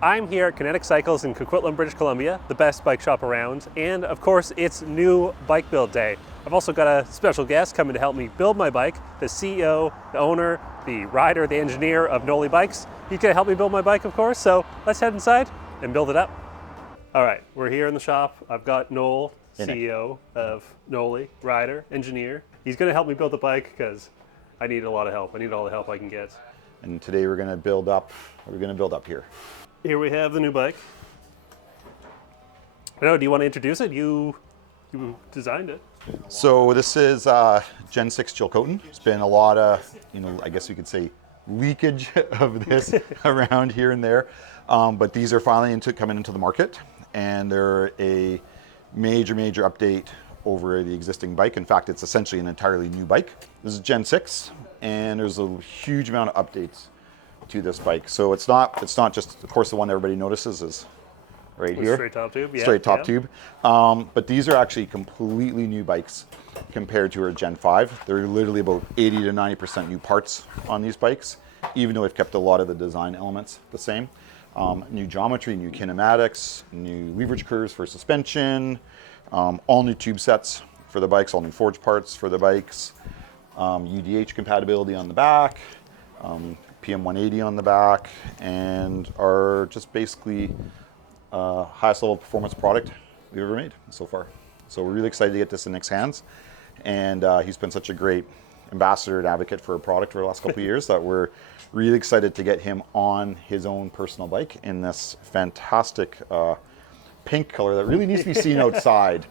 I'm here at Kinetic Cycles in Coquitlam, British Columbia, the best bike shop around, and of course it's new bike build day. I've also got a special guest coming to help me build my bike, the CEO, the owner, the rider, the engineer of Noli Bikes. He's gonna help me build my bike, of course, so let's head inside and build it up. All right, we're here in the shop. I've got Noel, CEO of Noli, rider, engineer. He's gonna help me build the bike because I need a lot of help. I need all the help I can get. And today we're going to build up. We're going to build up here. Here we have the new bike. I know, do you want to introduce it? You designed it. So this is Gen 6 Chilcotin. There's been a lot of, I guess you could say leakage of this around here and there. But these are finally coming into the market, and they're a major update over the existing bike. In fact, it's essentially an entirely new bike. This is Gen 6, and there's a huge amount of updates to this bike. So it's not just, of course, the one everybody notices is right here. Straight top tube, yeah. Straight top tube. But these are actually completely new bikes compared to our Gen 5. They're literally about 80 to 90% new parts on these bikes, even though we've kept a lot of the design elements the same. New geometry, new kinematics, new leverage curves for suspension, all new tube sets for the bikes, all new forged parts for the bikes, UDH compatibility on the back, PM180 on the back, and are just basically highest level performance product we've ever made so far. So we're really excited to get this in Nick's hands, and he's been such a great ambassador and advocate for a product for the last couple of years that we're really excited to get him on his own personal bike in this fantastic pink color that really needs to be seen outside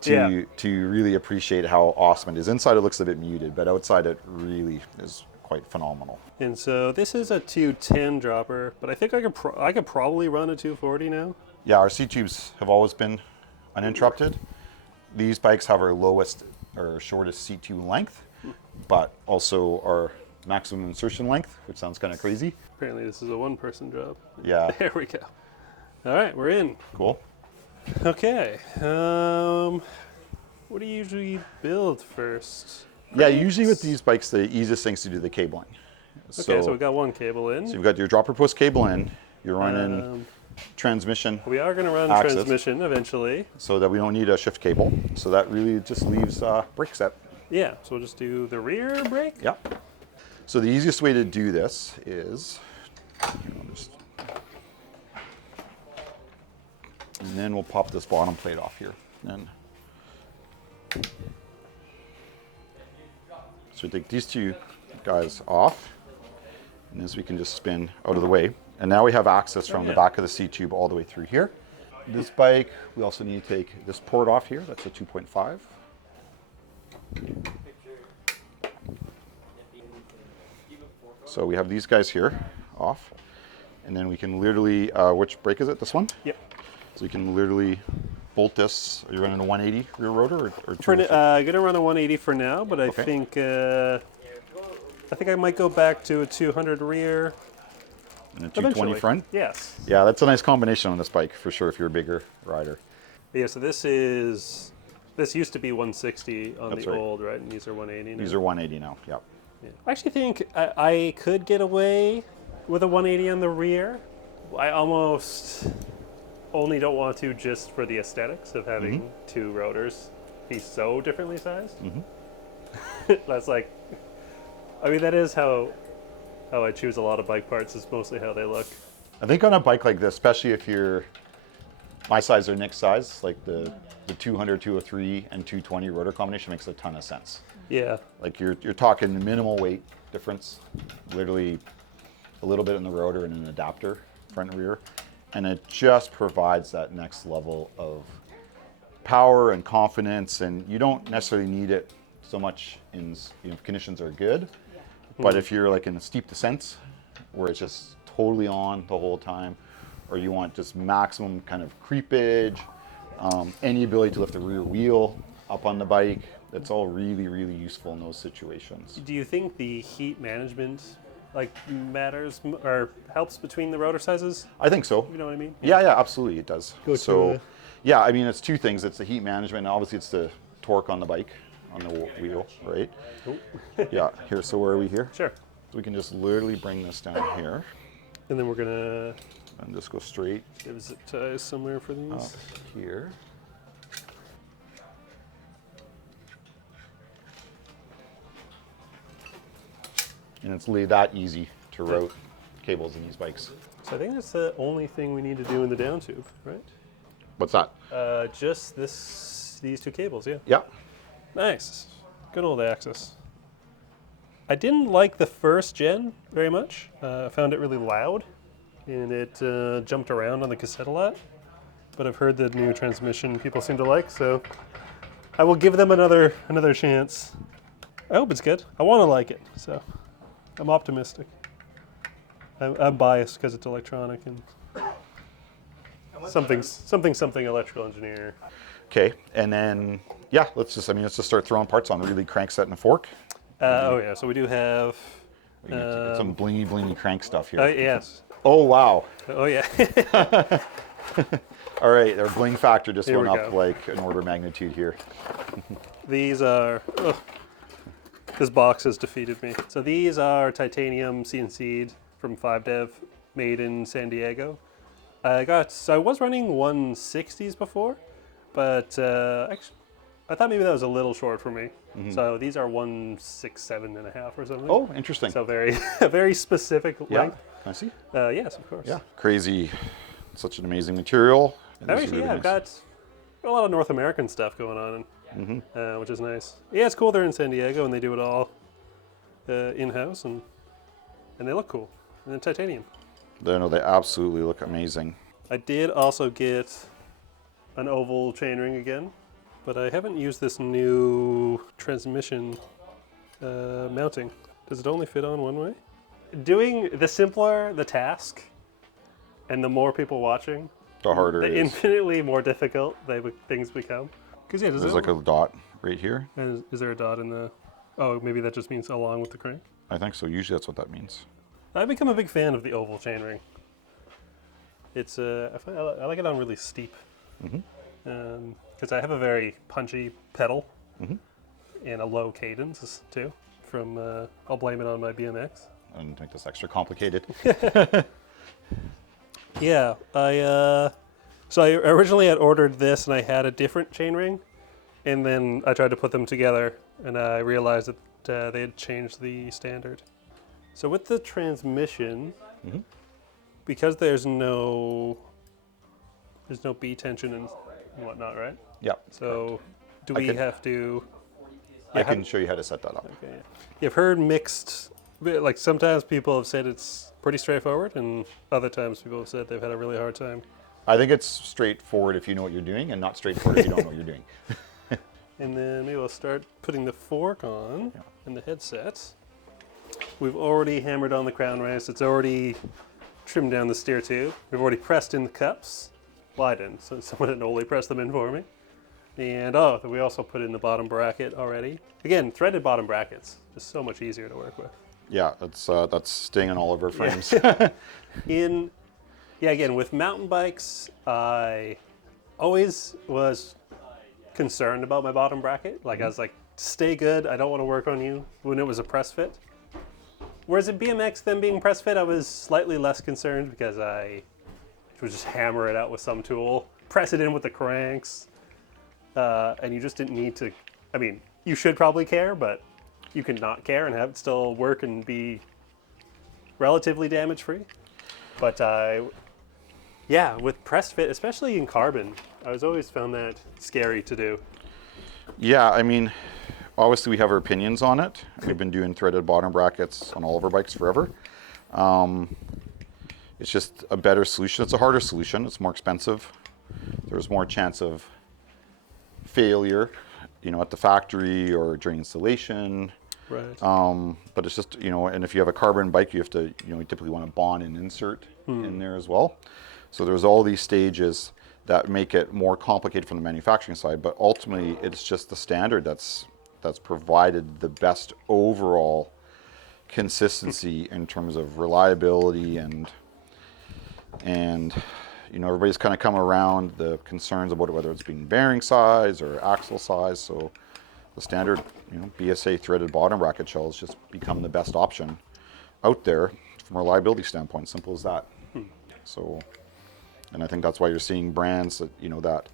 to really appreciate how awesome it is. Inside it looks a bit muted, but outside it really is quite phenomenal. And so this is a 210 dropper, but I think I could probably run a 240 now. Yeah, our seat tubes have always been uninterrupted. These bikes have our lowest or shortest seat tube length, but also our maximum insertion length, which sounds kind of crazy. Apparently this is a one-person drop. Yeah. There we go. All right, we're in. Cool. Okay. What do you usually build first? Yeah, usually with these bikes, the easiest things to do the cabling. Okay, so we've got one cable in. So you've got your dropper post cable in. You're running transmission. We are going to run axis, transmission eventually. so that we don't need a shift cable. So that really just leaves brake set. Yeah, so we'll just do the rear brake. Yeah. So the easiest way to do this is, and then we'll pop this bottom plate off here. And so we take these two guys off, and this we can just spin out of the way. And now we have access from the back of the seat tube all the way through here. This bike, we also need to take this port off here. That's a 2.5. So we have these guys here off, and then we can literally, which brake is it? This one? Yep. So you can literally bolt this. Are you running a 180 rear rotor or I'm gonna run a 180 for now, but I think I might go back to a 200 rear. And a 220 front? Yes. Yeah, that's a nice combination on this bike for sure if you're a bigger rider. Yeah, so this used to be 160 on the old, right? And these are 180 now. These are 180 now, yeah. I actually think I could get away with a 180 on the rear. I almost only don't want to just for the aesthetics of having two rotors be so differently sized. That's like, I mean, that is how I choose a lot of bike parts, is mostly how they look. I think on a bike like this, especially if you're my size or Nick's size, like the 200, 203, and 220 rotor combination makes a ton of sense. Yeah. Like you're talking minimal weight difference, literally a little bit in the rotor and an adapter, front and rear. And it just provides that next level of power and confidence, and you don't necessarily need it so much if conditions are good. But if you're like in a steep descent where it's just totally on the whole time, or you want just maximum kind of creepage, any ability to lift the rear wheel up on the bike, that's all really useful in those situations. Do you think the heat management matters or helps between the rotor sizes? I think so. You know what I mean? Yeah, absolutely it does. Yeah, I mean, it's two things. It's the heat management, and obviously it's the torque on the bike, on the wheel, right? Yeah, here, so where are we here? Sure. So we can just literally bring this down here. And then we're gonna and just go straight Give zip ties somewhere for these. up here. And it's really that easy to route cables in these bikes. So I think that's the only thing we need to do in the down tube, right? What's that? Just these two cables, yeah. Yeah. Nice. Good old Axis. I didn't like the first gen very much. I found it really loud, and it jumped around on the cassette a lot. But I've heard the new transmission people seem to like, so I will give them another chance. I hope it's good. I want to like it, so I'm optimistic. I'm biased because it's electronic and something electrical engineer. Okay, and then yeah, let's just start throwing parts on. Really crankset and a fork. Oh yeah, so we do have. We need to get some blingy crank stuff here. Yes. Oh wow. Oh yeah. All right, our bling factor just Here went we up go. like an order of magnitude here. These are. Ugh, this box has defeated me. So these are titanium CNC'd from 5Dev, made in San Diego. I was running 160s before, but actually, I thought maybe that was a little short for me. So these are 167.5 or something. Oh, interesting. So a very specific Yeah, length. can I see? Yes, of course. Yeah, crazy. Such an amazing material. And these are Actually, really yeah, I've nice. got a lot of North American stuff going on, which is nice. Yeah, it's cool. They're in San Diego and they do it all in-house, and they look cool. And then titanium. They absolutely look amazing. I did also get an oval chainring again, but I haven't used this new transmission mounting. Does it only fit on one way? The simpler the task, and the more people watching, The harder the it is. infinitely more difficult things become. Because yeah, There's like a dot right here. is there a dot in the? Oh, maybe that just means along with the crank. I think so. Usually that's what that means. I've become a big fan of the oval chainring. It's I like it on really steep, because I have a very punchy pedal and a low cadence too. I'll blame it on my BMX. And make this extra complicated. Yeah, so I originally had ordered this and I had a different chainring, and then I tried to put them together and I realized that they had changed the standard. So with the transmission, because there's no B tension and whatnot, right? Yeah. So do we have to? I can show you how to set that up. Okay, yeah. You've heard mixed. Like sometimes people have said it's pretty straightforward, and other times people have said they've had a really hard time. I think it's straightforward if you know what you're doing, and not straightforward if you don't know what you're doing. And then maybe we'll start putting the fork on and the headset. We've already hammered on the crown race. It's already trimmed down the steer tube. We've already pressed in the cups. Well, I didn't, so someone had Oli pressed them in for me. And we also put in the bottom bracket already. Again, threaded bottom brackets, just so much easier to work with. Yeah, that's staying on all of our frames. Again, with mountain bikes, I always was concerned about my bottom bracket. Like I was like, stay good, I don't want to work on you, when it was a press fit. Whereas at BMX, them being press fit, I was slightly less concerned because I would just hammer it out with some tool, press it in with the cranks, and you just didn't need to, I mean, you should probably care, but you can not care and have it still work and be relatively damage-free. But with press fit, especially in carbon, I was always found that scary to do. Yeah, I mean, obviously we have our opinions on it. We've been doing threaded bottom brackets on all of our bikes forever. It's just a better solution. It's a harder solution. It's more expensive. There's more chance of failure, at the factory or during installation. Right. But it's just, and if you have a carbon bike, you have to, you typically want to bond and insert in there as well. So there's all these stages that make it more complicated from the manufacturing side, but ultimately it's just the standard that's provided the best overall consistency in terms of reliability and everybody's kind of come around the concerns about whether it's being bearing size or axle size. So the standard, BSA threaded bottom bracket shell has just become the best option out there from a reliability standpoint. Simple as that. So, and I think that's why you're seeing brands that,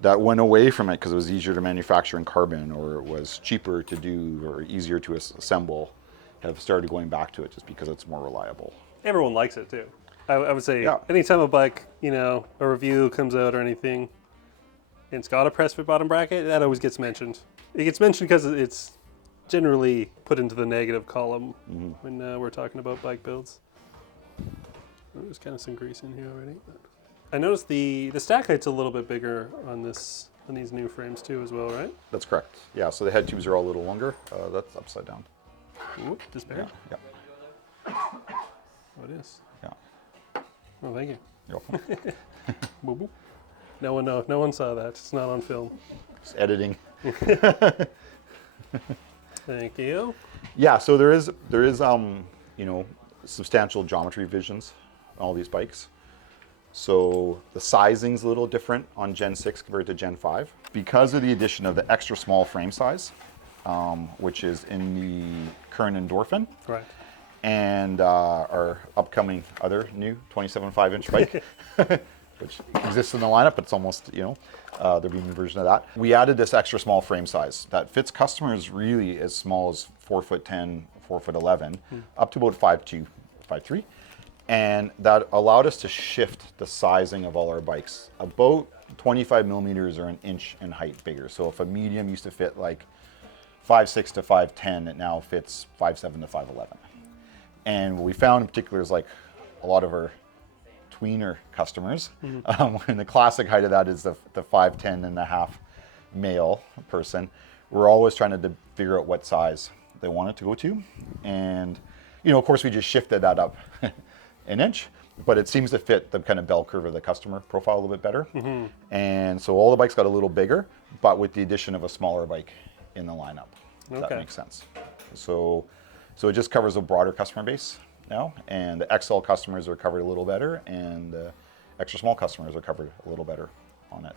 that went away from it because it was easier to manufacture in carbon, or it was cheaper to do, or easier to assemble, have started going back to it just because it's more reliable. Everyone likes it too. I would say Yeah. anytime a bike, a review comes out or anything, and it's got a press fit bottom bracket, that always gets mentioned. It gets mentioned because it's generally put into the negative column when we're talking about bike builds. There's kind of some grease in here already. I noticed the stack height's a little bit bigger on these new frames too as well, right? That's correct. Yeah, so the head tubes are all a little longer. That's upside down. Ooh, disparate. Yeah. Oh, it is. Yeah. Oh, thank you. You're welcome. Boop, boop. No one saw that. It's not on film. Just editing. Thank you. Yeah, so there is substantial geometry revisions on all these bikes. So the sizing's a little different on Gen 6 compared to Gen 5 because of the addition of the extra small frame size, which is in the current Endorphin. Right. And our upcoming other new 27.5-inch bike, which exists in the lineup, but it's almost, there'll be a new version of that. We added this extra small frame size that fits customers really as small as 4'10", 4'11", up to about 5'2", 5'3". And that allowed us to shift the sizing of all our bikes about 25 millimeters or an inch in height bigger. So if a medium used to fit like 5'6" to 5'10", it now fits 5'7" to 5'11". And what we found in particular is like a lot of our tweener customers, and the classic height of that is the 5'10" and a half male person. We're always trying to figure out what size they want it to go to. And, of course we just shifted that up an inch, but it seems to fit the kind of bell curve of the customer profile a little bit better. And so all the bikes got a little bigger, but with the addition of a smaller bike in the lineup. If that makes sense. So it just covers a broader customer base now, and the XL customers are covered a little better, and the extra small customers are covered a little better on it.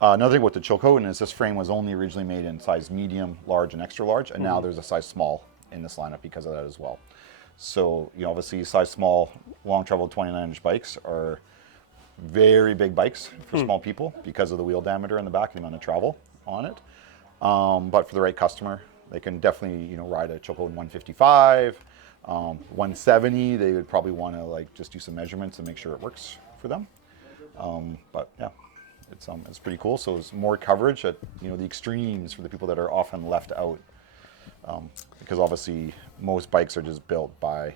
Another thing with the chill coating is this frame was only originally made in size medium, large, and extra large, and now there's a size small in this lineup because of that as well. So, obviously size small, long travel 29-inch bikes are very big bikes for small people because of the wheel diameter in the back and the amount of travel on it. But for the right customer, they can definitely, ride a Choco 155, 170. They would probably want to just do some measurements and make sure it works for them. But yeah, it's pretty cool. So it's more coverage at the extremes for the people that are often left out, because obviously most bikes are just built by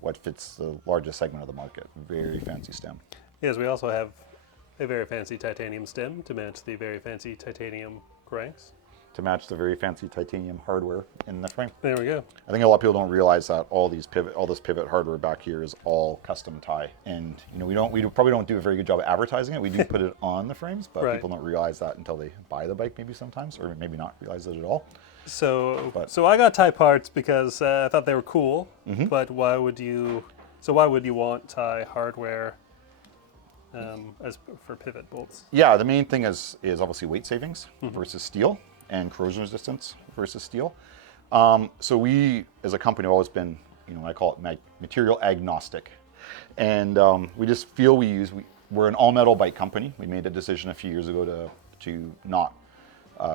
what fits the largest segment of the market. Very fancy stem. Yes, we also have a very fancy titanium stem to match the very fancy titanium cranks. To match the very fancy titanium hardware in the frame. There we go. I think a lot of people don't realize that all this pivot hardware back here is all custom tie, and we probably don't do a very good job of advertising it. We do put it on the frames, but people don't realize that until they buy the bike, maybe sometimes, or maybe not realize it at all. So I got tie parts because I thought they were cool. But why would you want tie hardware as for pivot bolts? Yeah, the main thing is obviously weight savings versus steel, and corrosion resistance versus steel. So we, as a company, have always been, I call it material agnostic. And we just feel we're an all-metal bike company. We made a decision a few years ago to not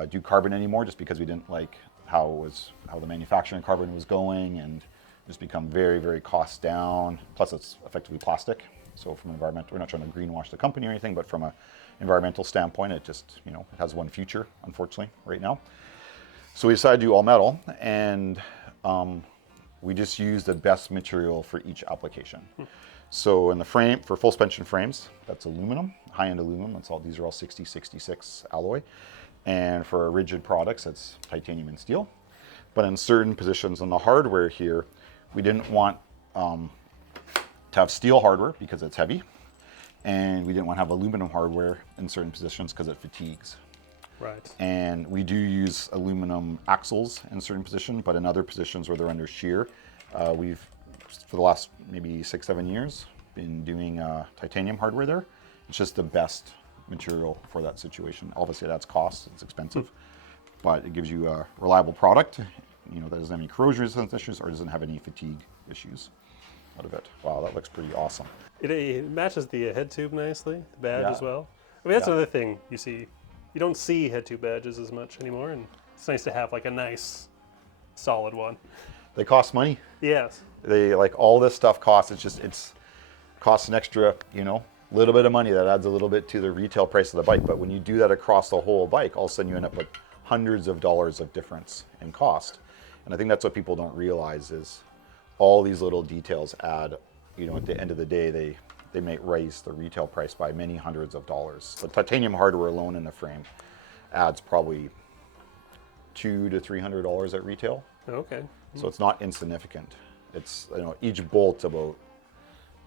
do carbon anymore, just because we didn't like how the manufacturing carbon was going, and just become very, very cost down. Plus it's effectively plastic. So from environmental, we're not trying to greenwash the company or anything, but from an environmental standpoint, it just, it has one future, unfortunately, right now. So we decided to do all metal, and we just use the best material for each application. So in the frame, for full suspension frames, that's aluminum, high-end aluminum. These are all 6066 alloy. And for our rigid products, it's titanium and steel. But in certain positions on the hardware here, we didn't want to have steel hardware because it's heavy, and we didn't want to have aluminum hardware in certain positions because it fatigues. Right. And we do use aluminum axles in certain positions, but in other positions where they're under shear, we've, for the last maybe 6-7 years, been doing titanium hardware there. It's just the best material for that situation. Obviously that's cost, it's expensive, but it gives you a reliable product, that doesn't have any corrosion resistance issues or doesn't have any fatigue issues out of it. Wow, that looks pretty awesome. It matches the head tube nicely, the badge Yeah. as well. I mean, that's Yeah. another thing you see. You don't see head tube badges as much anymore, and it's nice to have like a nice, solid one. They cost money. Yes. They like all this stuff costs. It's costs an extra, little bit of money that adds a little bit to the retail price of the bike. But when you do that across the whole bike, all of a sudden you end up with hundreds of dollars of difference in cost. And I think that's what people don't realize is all these little details add, at the end of the day, they may raise the retail price by many hundreds of dollars. The titanium hardware alone in the frame adds probably $200 to $300 at retail. Okay. So it's not insignificant. It's, each bolt's about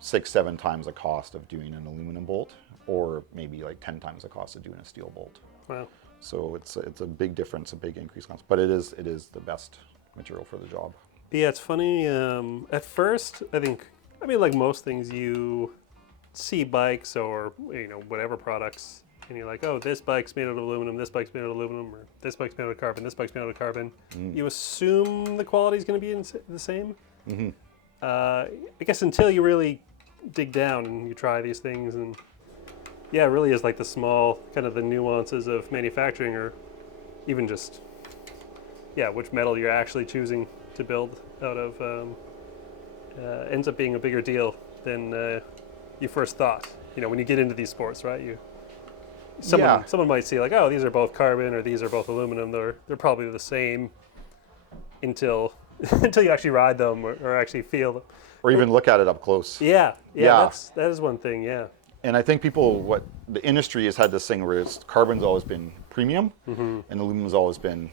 6-7 times the cost of doing an aluminum bolt, or maybe like 10 times the cost of doing a steel bolt. Wow. So it's a big difference, a big increase cost, but it is the best material for the job. Yeah, it's funny. At first, like most things, you see bikes or whatever products, and you're like, oh, this bike's made out of aluminum, this bike's made out of aluminum, or this bike's made out of carbon, this bike's made out of carbon. You assume the quality is going to be the same. Mm-hmm. I guess until you really dig down and you try these things, and yeah, it really is like the small kind of the nuances of manufacturing, or even just which metal you're actually choosing to build out of ends up being a bigger deal than you first thought. When you get into these sports, right? Someone might see like, oh, these are both carbon or these are both aluminum. They're probably the same until you actually ride them or actually feel them. Or even look at it up close. Yeah. Yeah. That is one thing. Yeah. And I think what the industry has had this thing where carbon's always been premium, and aluminum's always been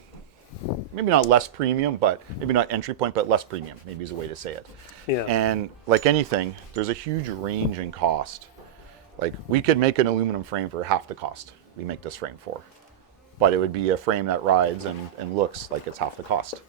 maybe not less premium, but maybe not entry point, but less premium, maybe is a way to say it. Yeah. And like anything, there's a huge range in cost. Like we could make an aluminum frame for half the cost we make this frame for, but it would be a frame that rides and looks like it's half the cost.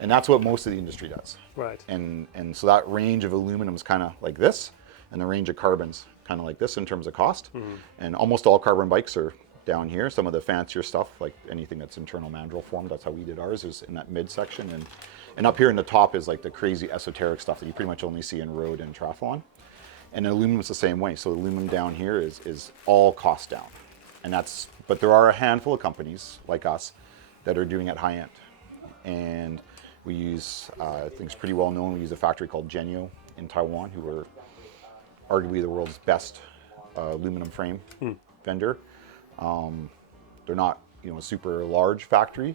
And that's what most of the industry does. Right. And so that range of aluminum is kind of like this, and the range of carbon's kind of like this in terms of cost. And almost all carbon bikes are down here. Some of the fancier stuff, like anything that's internal mandrel formed, that's how we did ours, is in that midsection. And up here in the top is like the crazy esoteric stuff that you pretty much only see in road and triathlon. And aluminum's the same way. So aluminum down here is all cost down. But there are a handful of companies like us that are doing it high end. And we use, I think it's pretty well known, we use a factory called Genio in Taiwan, who are arguably the world's best aluminum frame vendor. They're not, a super large factory,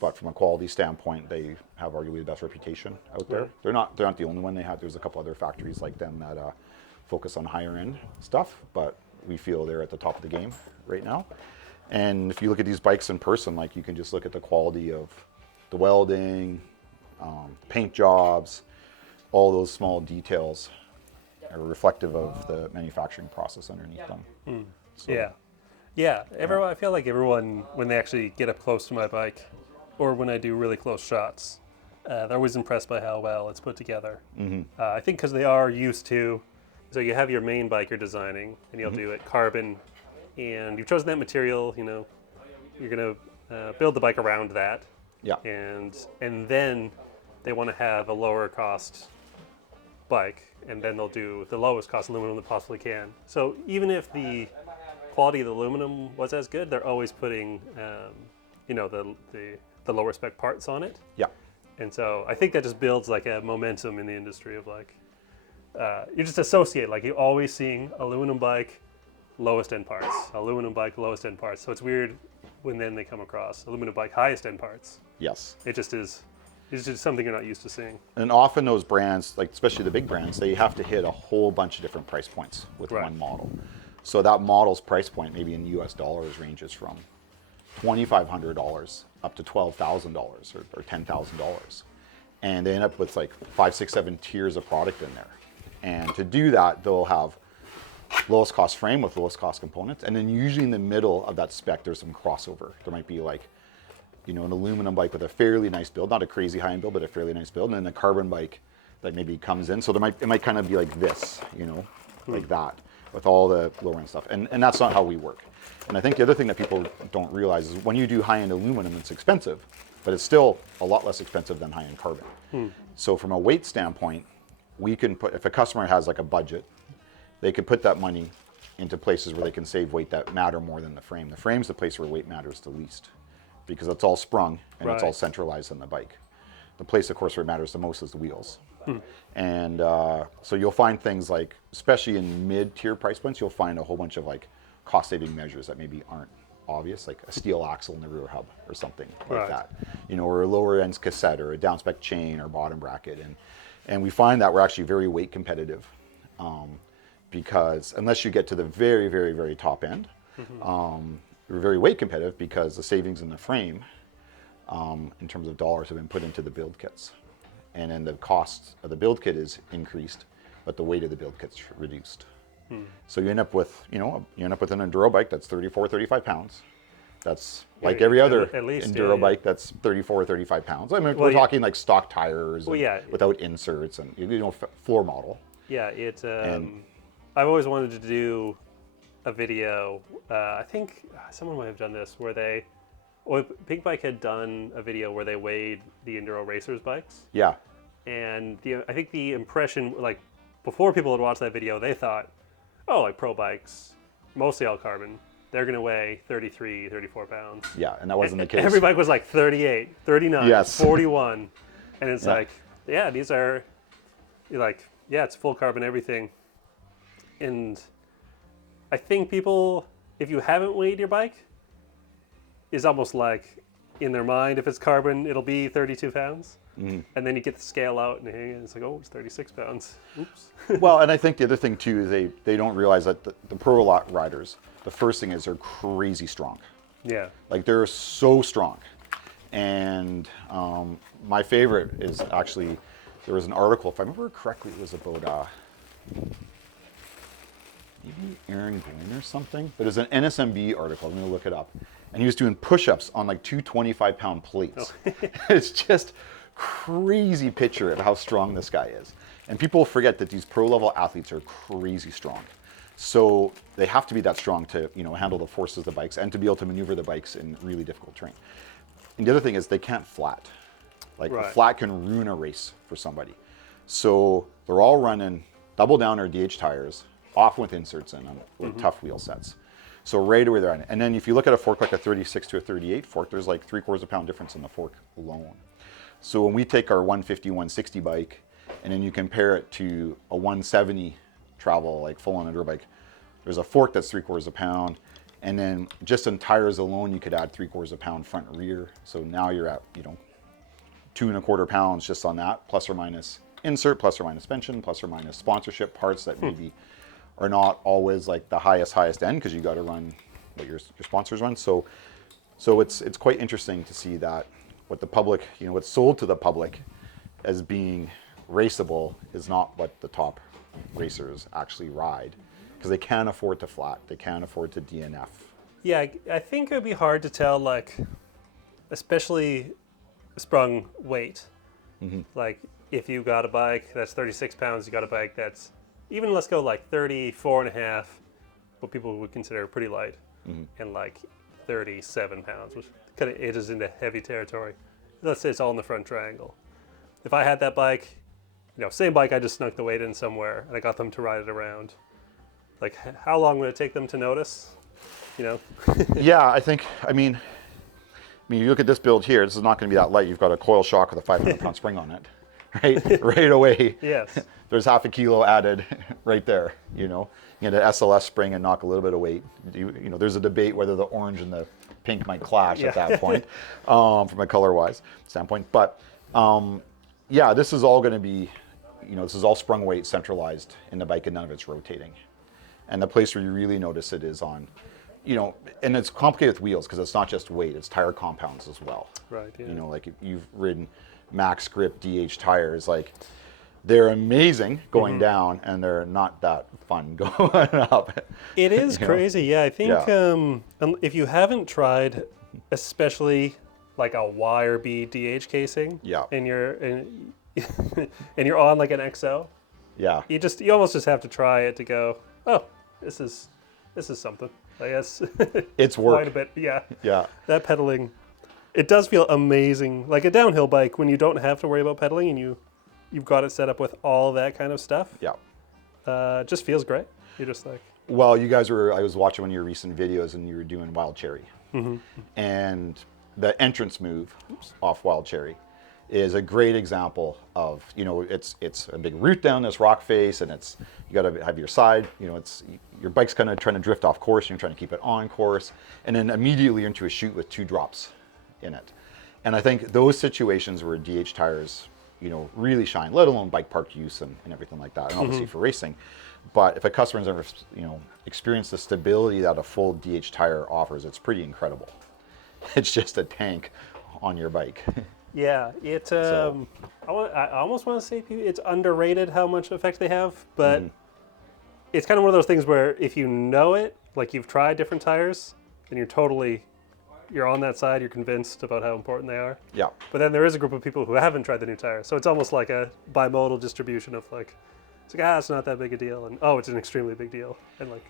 but from a quality standpoint, they have arguably the best reputation out there. Right. They're not the only one they have. There's a couple other factories like them that focus on higher end stuff, but we feel they're at the top of the game right now. And if you look at these bikes in person, like you can just look at the quality of the welding, paint jobs, all those small details are reflective of the manufacturing process underneath them. So, Yeah. I feel like everyone, when they actually get up close to my bike, or when I do really close shots, they're always impressed by how well it's put together. I think because they are used to, so you have your main bike you're designing, and you'll do it carbon, and you've chosen that material. You're going to build the bike around that. Yeah. And then they want to have a lower cost bike, and then they'll do the lowest cost aluminum they possibly can. So even if the quality of the aluminum was as good, they're always putting, the lower spec parts on it. Yeah. And so I think that just builds like a momentum in the industry of like, you just associate, like you're always seeing aluminum bike, lowest end parts, aluminum bike, lowest end parts. So it's weird when then they come across aluminum bike, highest end parts. Yes. It just is. It's just something you're not used to seeing. And often those brands, like especially the big brands, they have to hit a whole bunch of different price points with one model. So that model's price point, maybe in US dollars, ranges from $2,500 up to $12,000 or $10,000. And they end up with like 5, 6, 7 tiers of product in there. And to do that, they'll have lowest cost frame with lowest cost components. And then usually in the middle of that spec, there's some crossover. There might be like, an aluminum bike with a fairly nice build, not a crazy high-end build, but a fairly nice build. And then the carbon bike that maybe comes in. So it might kind of be like this, like that, with all the lower end stuff. And that's not how we work. And I think the other thing that people don't realize is when you do high-end aluminum, it's expensive, but it's still a lot less expensive than high-end carbon. So from a weight standpoint, we can put, if a customer has like a budget, they could put that money into places where they can save weight that matter more than the frame. The frame's the place where weight matters the least because it's all sprung and it's all centralized on the bike. The place, of course, where it matters the most is the wheels. And so you'll find things like, especially in mid-tier price points, you'll find a whole bunch of like cost-saving measures that maybe aren't obvious, like a steel axle in the rear hub or something like that, you know, or a lower ends cassette or a down spec chain or bottom bracket. And we find that we're actually very weight competitive because unless you get to the very, very, very top end, we're very weight competitive because the savings in the frame in terms of dollars have been put into the build kits. And then the cost of the build kit is increased, but the weight of the build kit's reduced. So you end up with, you know, an enduro bike that's 34, 35 pounds. That's like every other enduro bike that's 34 or 35 pounds. I mean, we're talking like stock tires without inserts and, you know, floor model. Yeah, I've always wanted to do a video. I think someone might have done this where Pink Bike had done a video where they weighed the enduro racers' bikes. Yeah. And I think the impression, like before people had watched that video, they thought, oh, like pro bikes, mostly all carbon, they're going to weigh 33, 34 pounds. Yeah, and that wasn't the case. Every bike was like 38, 39, 41. And it's like, yeah, these are, you're like, yeah, it's full carbon everything. And I think people, if you haven't weighed your bike, is almost like in their mind, if it's carbon, it'll be 32 pounds. And then you get the scale out and it's like, oh, it's 36 pounds. Oops. Well, and I think the other thing too is they don't realize that the pro riders, the first thing is they're crazy strong. Yeah. Like they're so strong. And my favorite is actually, there was an article, if I remember correctly, it was about maybe Aaron Gwynn or something, but it was an NSMB article. I'm going to look it up. And he was doing push-ups on like two 25-pound plates. Oh. It's just crazy picture of how strong this guy is. And people forget that these pro-level athletes are crazy strong. So they have to be that strong to, you know, handle the forces of the bikes and to be able to maneuver the bikes in really difficult terrain. And the other thing is they can't flat. Like a flat can ruin a race for somebody. So they're all running double down or DH tires, often with inserts in them, with tough wheel sets. So right away they're on it. And then if you look at a fork like a 36 to a 38 fork, there's like 3/4 pound difference in the fork alone. So when we take our 150, 160 bike, and then you compare it to a 170 travel, like full-on enduro bike, there's a fork that's 3/4 pound. And then just in tires alone, you could add 3/4 pound front and rear. So now you're at, you know, 2 1/4 pounds just on that, plus or minus insert, plus or minus suspension, plus or minus sponsorship parts that maybe are not always like the highest end because you got to run what your sponsors run. So it's quite interesting to see that what the public, you know, what's sold to the public as being raceable is not what the top racers actually ride because they can't afford to flat, they can't afford to DNF. Yeah, I think it would be hard to tell, like, especially sprung weight. Like if you got a bike that's 36 pounds, you got a bike that's even, let's go like 34 and a half, what people would consider pretty light, and like 37 pounds, which kind of edges into heavy territory. Let's say it's all in the front triangle. If I had that bike, you know, same bike, I just snuck the weight in somewhere and I got them to ride it around. Like, how long would it take them to notice? You know? Yeah, I mean, you look at this build here, this is not going to be that light. You've got a coil shock with a 500 pound spring on it, right? Right away. Yes. There's half a kilo added right there, you know. You get an SLS spring and knock a little bit of weight. You know, there's a debate whether the orange and the pink might clash at that point, from a color-wise standpoint. But yeah, this is all going to be, you know, this is all sprung weight centralized in the bike and none of it's rotating. And the place where you really notice it is on, you know, and it's complicated with wheels because it's not just weight, it's tire compounds as well. Right. Yeah. You know, like if you've ridden max grip DH tires, like they're amazing going down and they're not that fun going up. It is crazy. Yeah, I think if you haven't tried, especially like a wire bead DH casing, and you're on like an XO, you almost just have to try it to go, oh, this is something. I guess it's work. Quite a bit. Yeah. That pedaling, it does feel amazing. Like a downhill bike when you don't have to worry about pedaling and you you've got it set up with all that kind of stuff. Yeah. It just feels great. You're just like, Well, I was watching one of your recent videos and you were doing Wild Cherry. And the entrance move off Wild Cherry is a great example of, it's a big route down this rock face, and you got to have your side, your bike's kind of trying to drift off course, and you're trying to keep it on course, and then immediately into a chute with 2 drops in it. And I think those situations where DH tires, really shine, let alone bike park use and everything like that, and obviously for racing. But if a customer's ever, experienced the stability that a full DH tire offers, it's pretty incredible. It's just a tank on your bike. yeah, I almost want to say it's underrated how much effect they have, but it's kind of one of those things where if you know it, like you've tried different tires, then you're on that side, you're convinced about how important they are. Yeah. But then there is a group of people who haven't tried the new tires, so it's almost like a bimodal distribution of like, it's not that big a deal, and it's an extremely big deal, and like.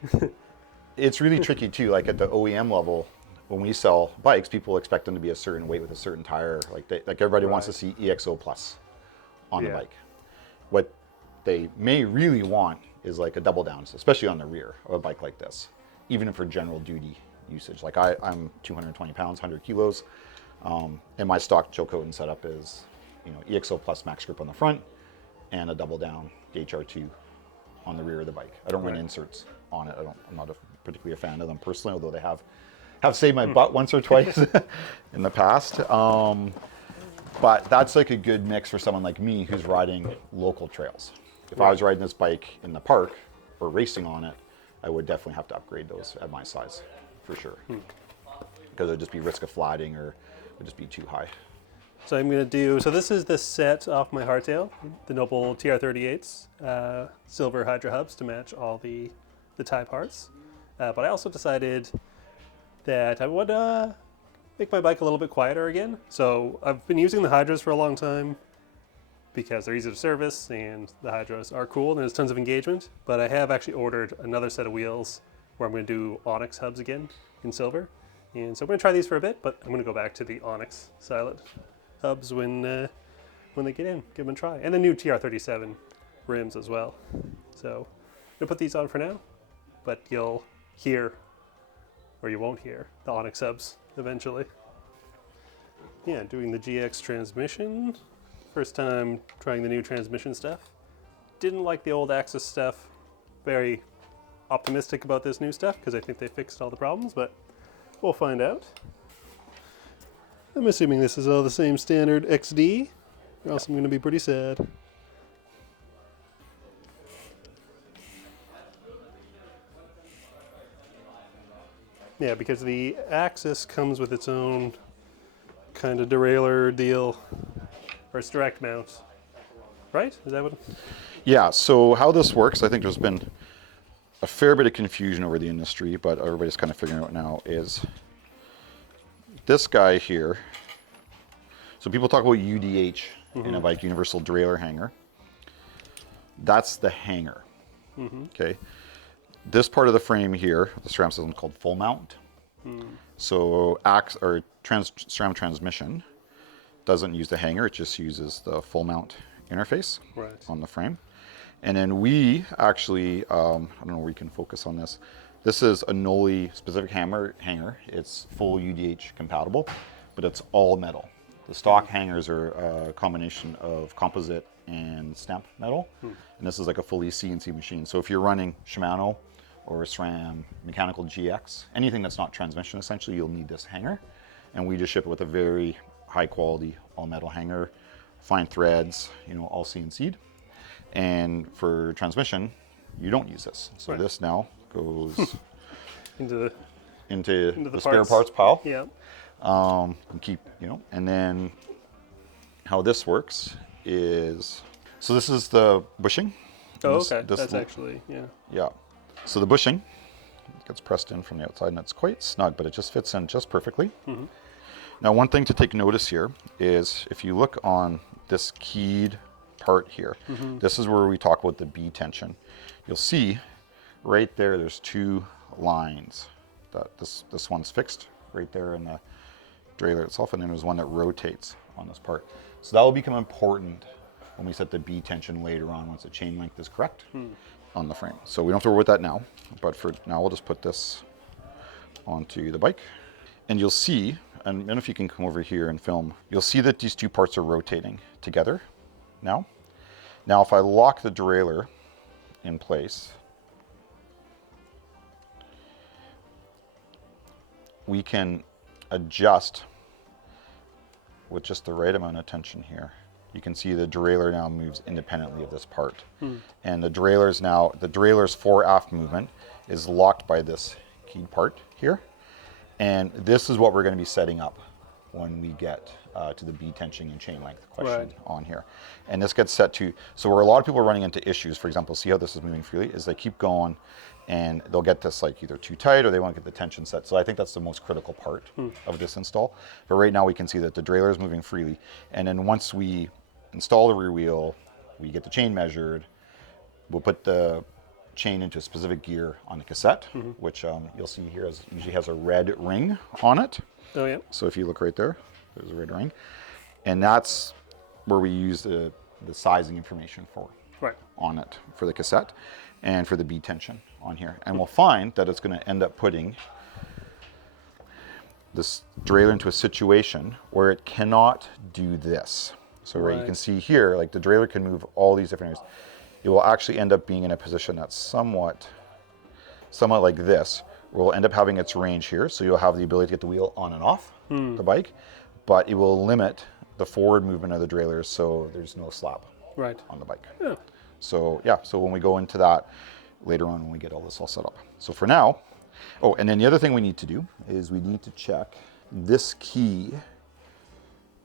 It's really tricky too. Like at the OEM level, when we sell bikes, people expect them to be a certain weight with a certain tire. Like everybody wants to see EXO Plus on the bike. What they may really want is like a double down, especially on the rear of a bike like this, even for general duty usage. Like I'm 220 pounds, 100 kilos, and my stock Chilcotin setup is, EXO Plus max grip on the front and a double down HR2 on the rear of the bike. I don't run inserts on it. I'm not particularly a fan of them personally, although they have saved my butt once or twice in the past. But that's like a good mix for someone like me who's riding local trails. If I was riding this bike in the park or racing on it, I would definitely have to upgrade those at my size, for sure. Because it'd just be risk of flatting or it would just be too high. So this is the set off my hardtail, the Noble TR38s, silver Hydra hubs to match all the Thai parts. But I also decided that I would make my bike a little bit quieter again. So I've been using the Hydras for a long time because they're easy to service and the Hydras are cool and there's tons of engagement. But I have actually ordered another set of wheels where I'm going to do Onyx hubs again in silver. And so I'm going to try these for a bit, but I'm going to go back to the Onyx Silent hubs when they get in, give them a try. And the new TR37 rims as well. So I'm going to put these on for now, but you'll hear, or you won't hear, the Onyx hubs eventually. Yeah, doing the GX transmission. First time trying the new transmission stuff. Didn't like the old Axis stuff. Very optimistic about this new stuff because I think they fixed all the problems, but we'll find out. I'm assuming this is all the same standard XD, or else I'm going to be pretty sad. Yeah, because the Axis comes with its own kind of derailleur deal, or it's direct mount, right? Is that what? Yeah, so how this works, I think there's been a fair bit of confusion over the industry, but everybody's kind of figuring it out now, is this guy here. So people talk about UDH in a bike, universal derailleur hanger. That's the hanger, okay? This part of the frame here, the SRAM system is called full mount. So SRAM transmission doesn't use the hanger, it just uses the full mount interface on the frame. And then we actually, I don't know where you can focus on this. This is a Noli specific hanger. It's full UDH compatible, but it's all metal. The stock hangers are a combination of composite and stamp metal. And this is like a fully CNC machine. So if you're running Shimano or SRAM mechanical GX, anything that's not transmission essentially, you'll need this hanger. And we just ship it with a very high quality all metal hanger, fine threads, all CNC'd. And for transmission, you don't use this. So this now goes into the spare parts pile. Yeah. And keep, and then how this works is, so this is the bushing. Oh, okay. That's actually, yeah. Yeah. So the bushing gets pressed in from the outside and it's quite snug, but it just fits in just perfectly. Now, one thing to take notice here is if you look on this keyed part here, this is where we talk about the B tension. You'll see right there, there's 2 lines. This one's fixed right there in the derailleur itself, and then there's one that rotates on this part. So that will become important when we set the B tension later on once the chain length is correct on the frame. So we don't have to worry with that now, but for now we'll just put this onto the bike. And you'll see, and I don't know if you can come over here and film, you'll see that these two parts are rotating together now. Now if I lock the derailleur in place, we can adjust with just the right amount of tension here. You can see the derailleur now moves independently of this part. And the derailleur's fore-aft movement is locked by this keyed part here. And this is what we're going to be setting up when we get to the B tension and chain length question on here. And this gets set to, so where a lot of people are running into issues, for example, see how this is moving freely, is they keep going and they'll get this like either too tight or they won't get the tension set. So I think that's the most critical part of this install. But right now we can see that the derailleur is moving freely. And then once we install the rear wheel, we get the chain measured, we'll put the chain into a specific gear on the cassette, which you'll see here usually has a red ring on it. Oh yeah. So if you look right there, there's a red ring. And that's where we use the sizing information for on it for the cassette and for the B tension on here. And we'll find that it's going to end up putting this derailleur into a situation where it cannot do this. So right, you can see here, like the derailleur can move all these different areas. It will actually end up being in a position that's somewhat like this, where we'll end up having its range here. So you'll have the ability to get the wheel on and off the bike, but it will limit the forward movement of the derailleur so there's no slap on the bike. Yeah. So yeah, so when we go into that later on when we get all this all set up. So for now, oh, and then the other thing we need to do is we need to check this key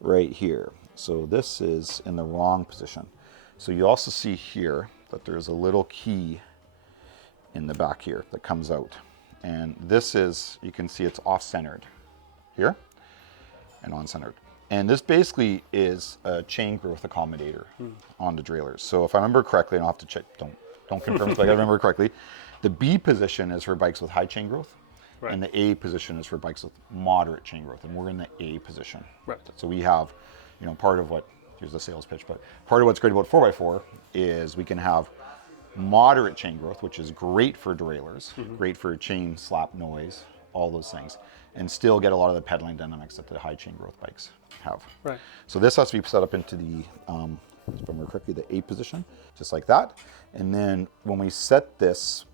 right here. So this is in the wrong position. So you also see here that there's a little key in the back here that comes out. And this is, you can see it's off-centered here and on-centered. And this basically is a chain growth accommodator on the derailleurs. So if I remember correctly, and I'll have to check, don't confirm if I remember correctly, the B position is for bikes with high chain growth. And the A position is for bikes with moderate chain growth. And we're in the A position. So we have, you know, part of what, here's the sales pitch, but part of what's great about 4x4 is we can have moderate chain growth, which is great for derailleurs, great for chain slap noise, all those things, and still get a lot of the pedaling dynamics that the high chain growth bikes have. So this has to be set up into the, if I remember correctly, the A position, just like that. And then when we set this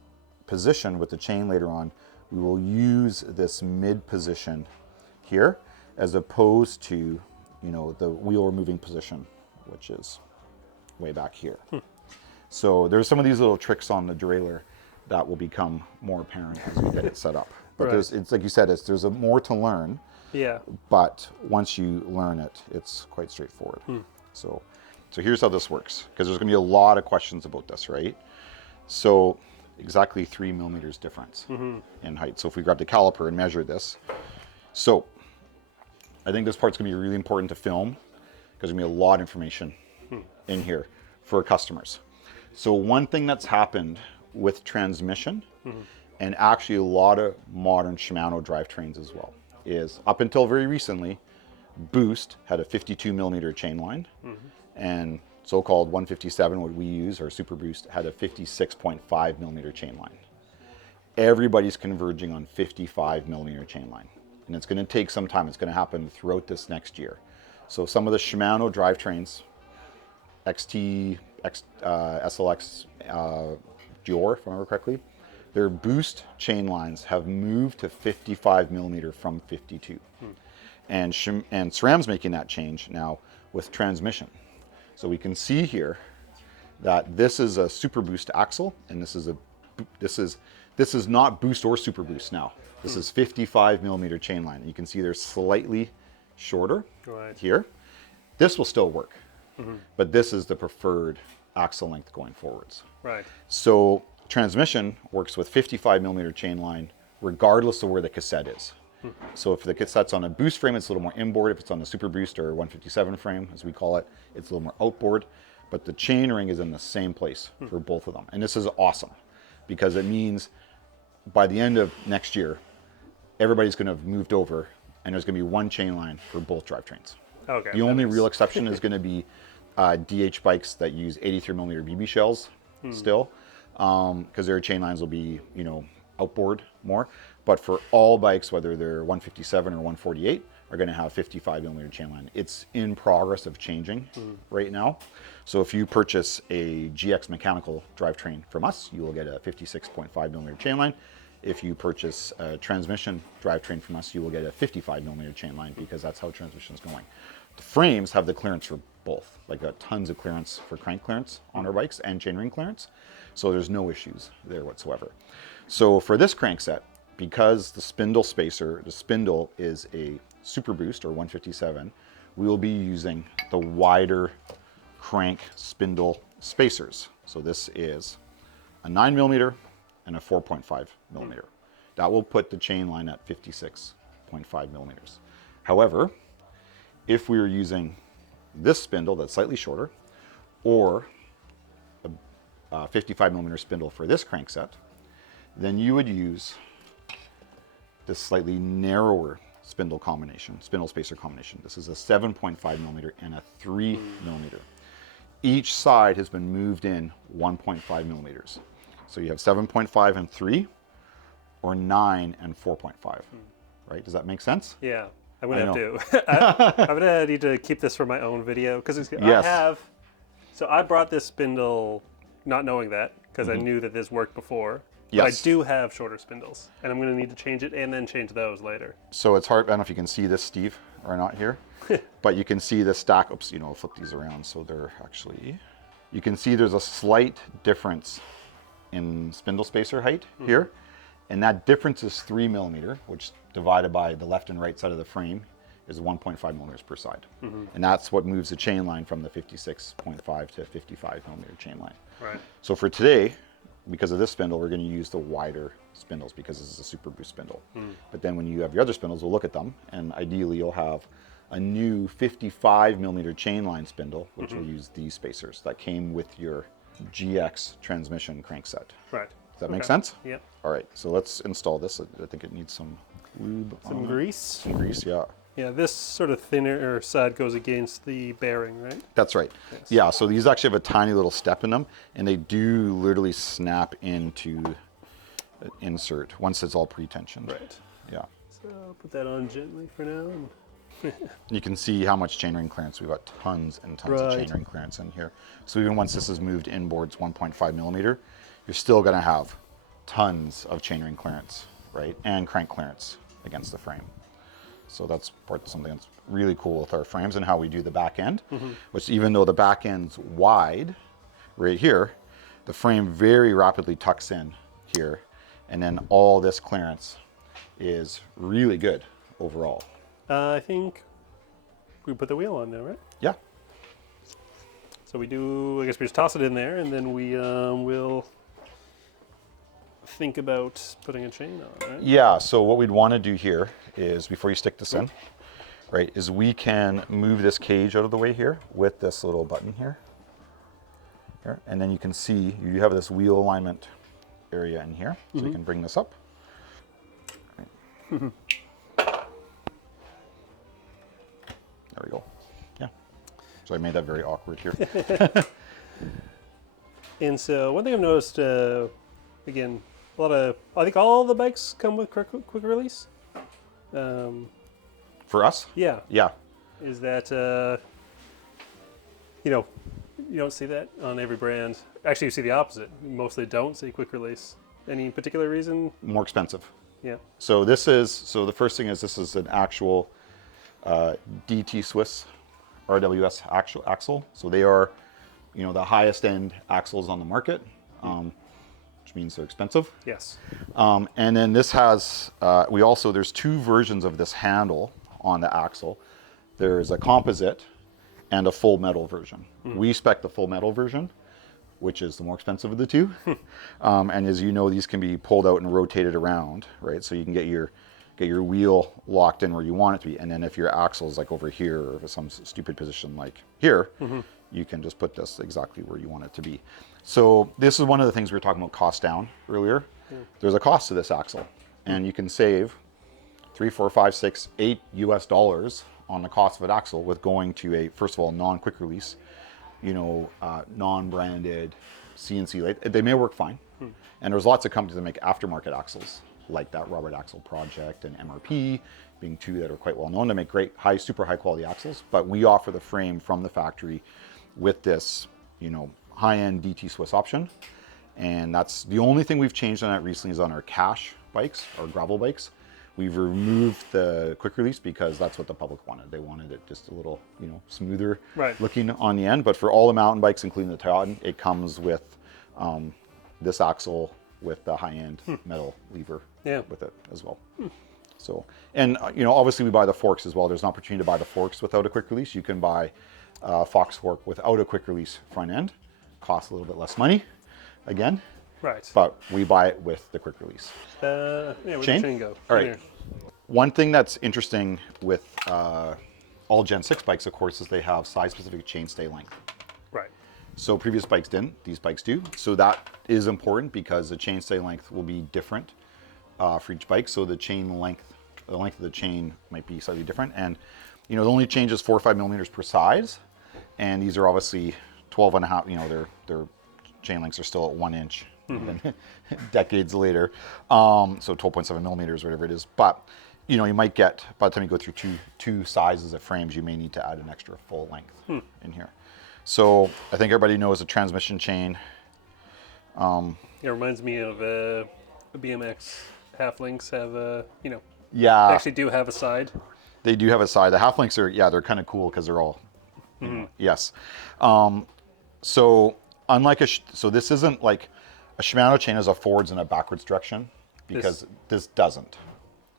position with the chain later on, we will use this mid position here as opposed to, you know, the wheel removing position, which is way back here. So there's some of these little tricks on the derailleur that will become more apparent as we get it set up. But it's like you said, there's more to learn. Yeah. But once you learn it, it's quite straightforward. So here's how this works, because there's going to be a lot of questions about this, right? So exactly 3 millimeters difference in height. So if we grab the caliper and measure this, so I think this part's going to be really important to film because there's going to be a lot of information in here for customers. So one thing that's happened with transmission and actually a lot of modern Shimano drivetrains as well is up until very recently, Boost had a 52 millimeter chain line and so-called 157, what we use, or Super Boost, had a 56.5 millimeter chain line. Everybody's converging on 55 millimeter chain line. And it's going to take some time. It's going to happen throughout this next year. So some of the Shimano drivetrains, XT, SLX, Dior, if I remember correctly, their Boost chain lines have moved to 55 millimeter from 52. And SRAM's making that change now with transmission. So we can see here that this is a Super Boost axle, and this is not Boost or Super Boost now. This is 55 millimeter chain line. You can see they're slightly shorter here. This will still work, but this is the preferred axle length going forwards. So transmission works with 55 millimeter chain line regardless of where the cassette is. So if the cassette's on a Boost frame, it's a little more inboard. If it's on the Super Boost or 157 frame, as we call it, it's a little more outboard. But the chain ring is in the same place for both of them. And this is awesome because it means by the end of next year, everybody's going to have moved over and there's going to be one chain line for both drivetrains. The only real exception is going to be DH bikes that use 83 millimeter BB shells still, because their chain lines will be, you know, outboard more. But for all bikes, whether they're 157 or 148, are going to have 55 millimeter chain line. It's in progress of changing right now. So if you purchase a GX mechanical drivetrain from us, you will get a 56.5 millimeter chain line. If you purchase a transmission drivetrain from us, you will get a 55 millimeter chain line, because that's how transmission is going. The frames have the clearance for both, like got tons of clearance for crank clearance on our bikes and chainring clearance. So there's no issues there whatsoever. So for this crank set, because the spindle spacer, the spindle is a Super Boost or 157, we will be using the wider crank spindle spacers. So this is a 9 millimeter and a 4.5 millimeter. That will put the chain line at 56.5 millimeters. However, if we were using this spindle that's slightly shorter, or a 55 millimeter spindle for this crank set, then you would use this slightly narrower spindle spacer combination. This is a 7.5 millimeter and a 3 millimeter. Each side has been moved in 1.5 millimeters. So you have 7.5 and 3, or 9 and 4.5. Right? Does that make sense? Yeah. I'm gonna have to. I'm gonna need to keep this for my own video, because Yes. So I brought this spindle not knowing that, because I knew that this worked before. But Yes. I do have shorter spindles, and I'm gonna need to change it and then change those later. So it's hard. I don't know if you can see this, Steve, or not here, but you can see the stack. Oops, you know, I'll flip these around so they're actually. You can see there's a slight difference in spindle spacer height here, and that difference is 3 millimeter, which divided by the left and right side of the frame is 1.5 millimeters per side, and that's what moves the chain line from the 56.5 to 55 millimeter chain line. Right. So for today, because of this spindle, we're going to use the wider spindles, because this is a Super Boost spindle. But then when you have your other spindles, we'll look at them, and ideally you'll have a new 55 millimeter chain line spindle, which will use these spacers that came with your GX transmission crank set. Right. Does that make sense? Yep. All right, so let's install this. I think it needs some lube. Some grease. Some grease, yeah. Yeah, this sort of thinner side goes against the bearing, right? That's right. Yes. Yeah, so these actually have a tiny little step in them, and they do literally snap into an insert once it's all pre-tensioned. Right. Yeah. So I'll put that on gently for now. You can see how much chainring clearance. We've got tons and tons of Right. chainring clearance in here. So even once this is moved inboards 1.5 millimeter, you're still going to have tons of chainring clearance, right? And crank clearance against the frame. So that's something that's really cool with our frames and how we do the back end, which even though the back end's wide right here, the frame very rapidly tucks in here, and then all this clearance is really good overall. I think we put the wheel on there, right? Yeah. So we do, I guess we just toss it in there, and then we will think about putting a chain on, right? Yeah, so what we'd want to do here is, before you stick this in, right, is we can move this cage out of the way here with this little button here. And then you can see you have this wheel alignment area in here, so you can bring this up. Right. There we go. Yeah. So I made that very awkward here. And so one thing I've noticed, again, I think all the bikes come with quick release. For us? Yeah. Yeah. Is that, you don't see that on every brand. Actually, you see the opposite. You mostly don't see quick release. Any particular reason? More expensive. Yeah. So the first thing is, this is an actual DT Swiss RWS axle. So they are, the highest end axles on the market, which means they're expensive. Yes. And then this has, there's two versions of this handle on the axle. There's a composite and a full metal version. We spec the full metal version, which is the more expensive of the two. And as you know, these can be pulled out and rotated around, right? So you can get your wheel locked in where you want it to be. And then if your axle is like over here or some stupid position like here, you can just put this exactly where you want it to be. So this is one of the things we were talking about, cost down earlier. There's a cost to this axle, and you can save $3, $4, $5, $6, $8 US on the cost of an axle with going to a, first of all, non-quick release non-branded CNC lathe. They may work fine. And there's lots of companies that make aftermarket axles, like that Robert Axle Project and MRP, being two that are quite well known to make great, super high quality axles. But we offer the frame from the factory with this, high-end DT Swiss option. And that's the only thing we've changed on that recently is on our cash bikes, our gravel bikes. We've removed the quick release because that's what the public wanted. They wanted it just a little, smoother looking on the end. But for all the mountain bikes, including the Titan, it comes with this axle with the high-end metal lever with it as well. So, and obviously we buy the forks as well. There's an opportunity to buy the forks without a quick release. You can buy Fox fork without a quick release front end. Costs a little bit less money, again. Right. But we buy it with the quick release. Where'd the chain go? All right. Here. One thing that's interesting with all Gen 6 bikes, of course, is they have size-specific chainstay length. Right. So previous bikes didn't. These bikes do. So that is important because the chainstay length will be different for each bike. So the chain length, the length of the chain might be slightly different. And the only change is 4 or 5 millimeters per size. And these are obviously 12 and a half. Their chain lengths are still at 1 inch. Even decades later, so 12.7 millimeters, whatever it is. But you might get, by the time you go through two sizes of frames, you may need to add an extra full length in here. So I think everybody knows the transmission chain. It reminds me of the BMX half links have they actually do have a side. They do have a side. The half links are they're kind of cool because they're all yes. So unlike so this isn't like a Shimano chain has a forwards and a backwards direction because this doesn't.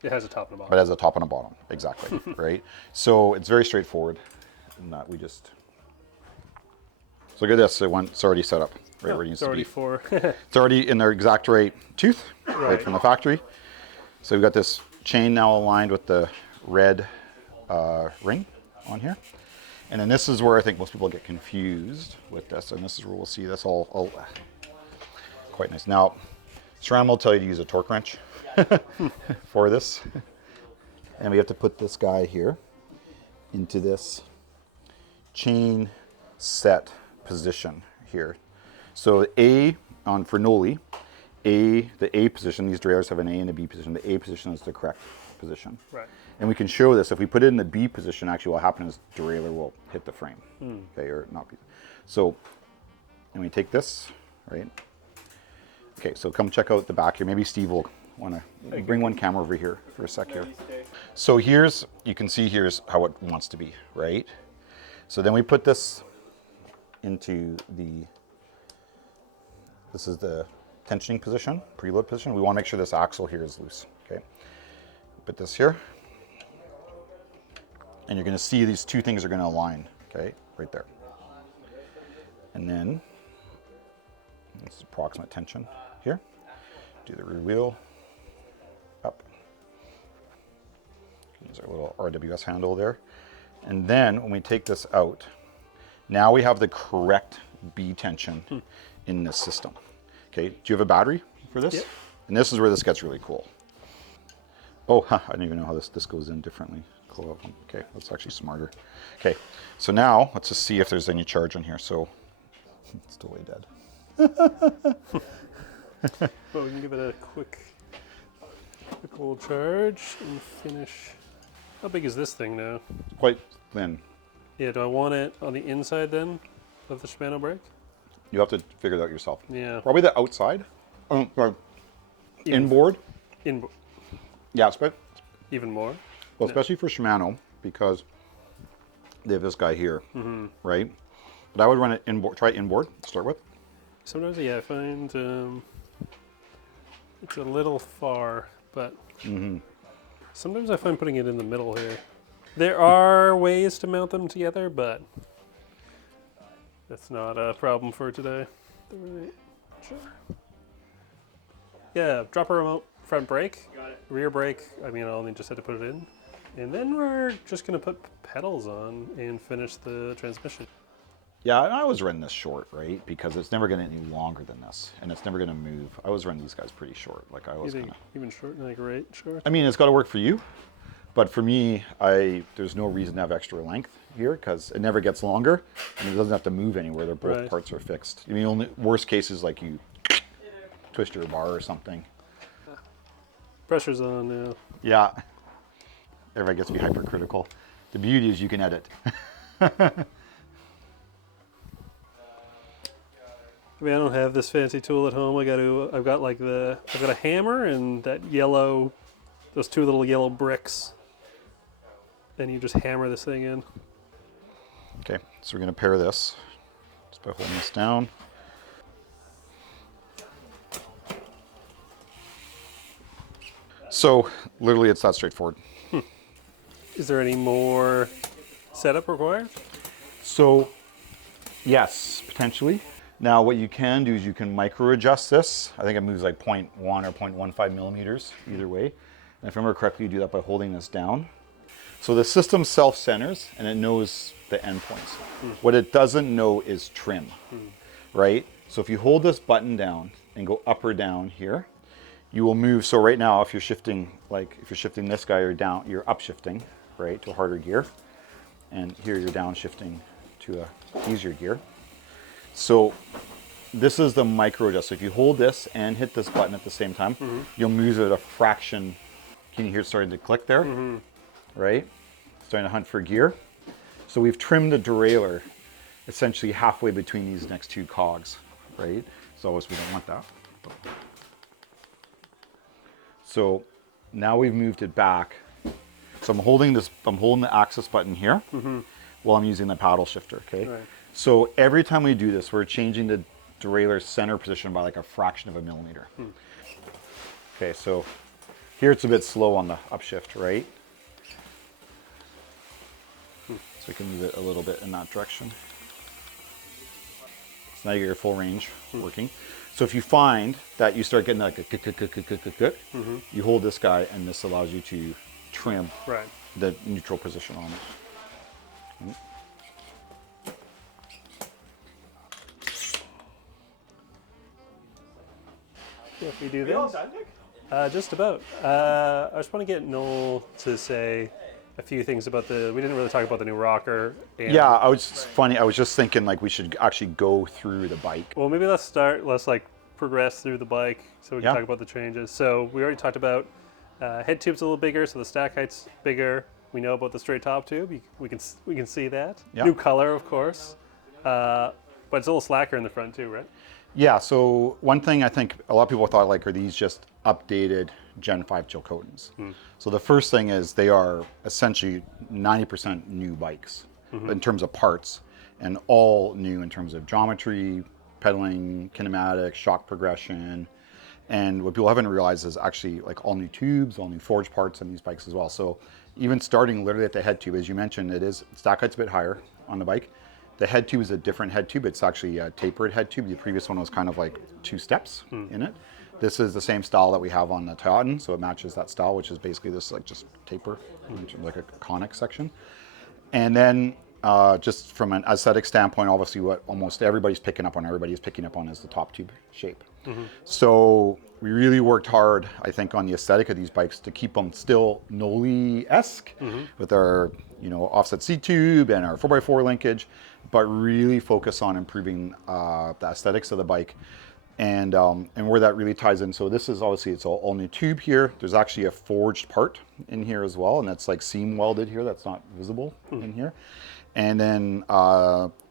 It has a top and a bottom. But it has a top and a bottom, exactly, right? So it's very straightforward in that we just... So look at this, it's already set up right where it needs to be. It's already in their exact right tooth, right from the factory. So we've got this chain now aligned with the red ring on here. And then this is where I think most people get confused with this, and this is where we'll see this all quite nice. Now, SRAM will tell you to use a torque wrench for this. And we have to put this guy here into this chain set position here. So for Noli, the A position, these derailleurs have an A and a B position. The A position is the correct position. Right. And we can show this. If we put it in the B position, actually what happens is derailleur will hit the frame. Okay, or not be. So, and we take this, right? Okay, so come check out the back here. Maybe Steve will want to bring one camera over here for a sec here. So you can see here's how it wants to be, right? So then we put this into this is the tensioning position, preload position. We want to make sure this axle here is loose, okay? Put this here. And you're going to see these two things are going to align, okay, right there. And then, this is approximate tension here. Do the rear wheel up. Use our little RWS handle there. And then when we take this out, now we have the correct B tension in this system. Okay, do you have a battery for this? Yep. And this is where this gets really cool. Oh, I don't even know how this goes in differently. Okay, that's actually smarter. Okay, so now let's just see if there's any charge on here. So it's totally dead. Well, we can give it a quick little charge and finish. How big is this thing now? Quite thin. Yeah, do I want it on the inside then of the Shimano brake? You have to figure it out yourself. Yeah. Probably the outside. Inboard. Yeah, even more? Well, especially for Shimano, because they have this guy here, right? But I would run it inboard, try inboard to start with. Sometimes, yeah, I find it's a little far, but sometimes I find putting it in the middle here. There are ways to mount them together, but that's not a problem for today. Sure. Yeah, dropper remote, front brake, rear brake. I mean, I only just had to put it in. And then we're just going to put pedals on and finish the transmission. Yeah, I always run this short, right? Because it's never going to get any longer than this, and it's never going to move. I always run these guys pretty short. Like I always kind of even short, like right short. I mean, it's got to work for you, but for me, there's no reason to have extra length here because it never gets longer and it doesn't have to move anywhere. They're both Right. parts are fixed. I mean, only worst case is like you twist your bar or something. Pressure's on now. Yeah. Everybody gets to be hypercritical. The beauty is you can edit. I mean, I don't have this fancy tool at home. I've got a hammer and that yellow, those two little yellow bricks. And you just hammer this thing in. Okay, so we're going to pair this just by holding this down. So literally it's that straightforward. Is there any more setup required? So yes, potentially. Now what you can do is you can micro adjust this. I think it moves like 0.1 or 0.15 millimeters either way. And if I remember correctly, you do that by holding this down. So the system self-centers and it knows the endpoints. What it doesn't know is trim, right? So if you hold this button down and go up or down here, you will move. So right now, if you're shifting this guy, you're upshifting, right, to a harder gear. And here you're downshifting to a easier gear. So this is the micro adjust. So if you hold this and hit this button at the same time, you'll move it a fraction. Can you hear it starting to click there? Right? Starting to hunt for gear. So we've trimmed the derailleur essentially halfway between these next two cogs, right? So obviously we don't want that. So now we've moved it back. So I'm holding the axis button here while I'm using the paddle shifter, okay? Right. So every time we do this, we're changing the derailleur center position by like a fraction of a millimeter. Okay, so here it's a bit slow on the upshift, right? So we can move it a little bit in that direction. So now you get your full range working. So if you find that you start getting like a you hold this guy and this allows you to trim Right. the neutral position on it. Yeah, if we do this. Just about. I just want to get Noel to say a few things about we didn't really talk about the new rocker. And, Yeah, I was just thinking like we should actually go through the bike. Well, maybe let's like progress through the bike so we can Yeah. talk about the changes. So we already talked about head tube's a little bigger, so the stack height's bigger. We know about the straight top tube. We can see that. Yeah. New color, of course. But it's a little slacker in the front too, right? Yeah, so one thing I think a lot of people thought like, are these just updated Gen 5 Chilcotins? So the first thing is they are essentially 90% new bikes in terms of parts and all new in terms of geometry, pedaling, kinematics, shock progression. And what people haven't realized is actually like all new tubes, all new forged parts on these bikes as well. So even starting literally at the head tube, as you mentioned, stack height's a bit higher on the bike. The head tube is a different head tube. It's actually a tapered head tube. The previous one was kind of like two steps in it. This is the same style that we have on the Toyotan, so it matches that style, which is basically this like just taper, like a conic section. And then just from an aesthetic standpoint, obviously what almost everybody is picking up on is the top tube shape. So we really worked hard, I think, on the aesthetic of these bikes to keep them still Noli-esque with our offset seat tube and our 4x4 linkage, but really focus on improving the aesthetics of the bike. And where that really ties in, so this is obviously, it's all new tube here. There's actually a forged part in here as well, and that's like seam welded here. That's not visible in here. And then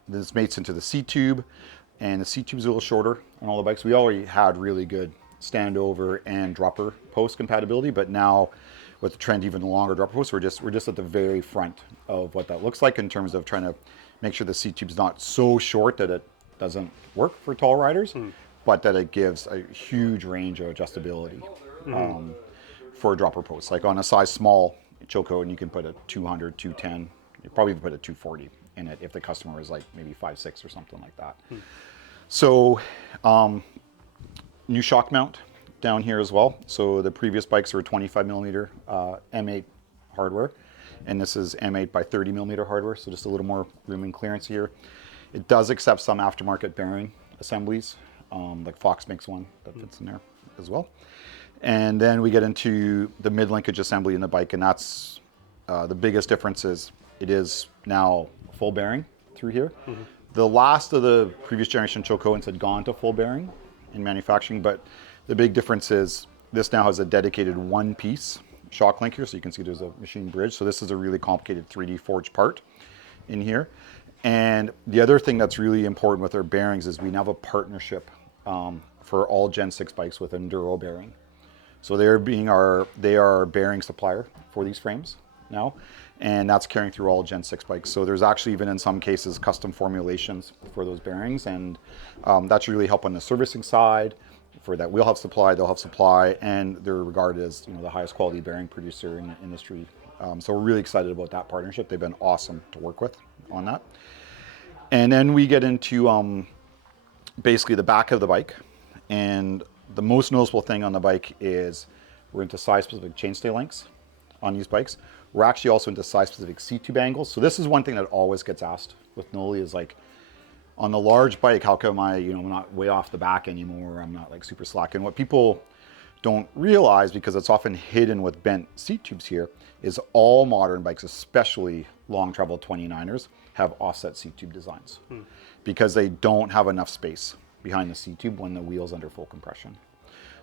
this mates into the seat tube, and the seat tube is a little shorter on all the bikes. We already had really good standover and dropper post compatibility, but now with the trend even longer dropper posts, we're just at the very front of what that looks like in terms of trying to make sure the seat tube's not so short that it doesn't work for tall riders, but that it gives a huge range of adjustability for dropper posts. Like on a size small Chilcotin, and you can put a 200, 210, you probably even put a 240 in it if the customer is like maybe 5'6" or something like that. So new shock mount down here as well. So the previous bikes were 25 millimeter M8 hardware, and this is M8 by 30 millimeter hardware, so just a little more room and clearance here. It does accept some aftermarket bearing assemblies, like Fox makes one that fits in there as well. And then we get into the mid-linkage assembly in the bike, and that's the biggest difference is it is now a full bearing through here. The last of the previous generation choke coatings had gone to full bearing in manufacturing, but the big difference is this now has a dedicated one piece shock link here, so you can see there's a machine bridge. So this is a really complicated 3D forged part in here. And the other thing that's really important with our bearings is we now have a partnership for all Gen 6 bikes with Enduro Bearing. So they are bearing supplier for these frames now, and that's carrying through all Gen 6 bikes. So there's actually even in some cases custom formulations for those bearings, and that's really help on the servicing side. For that, we'll have supply, they'll have supply, and they're regarded as the highest quality bearing producer in the industry. So we're really excited about that partnership. They've been awesome to work with on that. And then we get into basically the back of the bike, and the most noticeable thing on the bike is we're into size-specific chainstay lengths on these bikes. We're actually also into size-specific seat tube angles. So this is one thing that always gets asked with Noli is like, on the large bike, how come I'm not way off the back anymore? I'm not like super slack. And what people don't realize, because it's often hidden with bent seat tubes here, is all modern bikes, especially long travel 29ers, have offset seat tube designs because they don't have enough space behind the seat tube when the wheel's under full compression.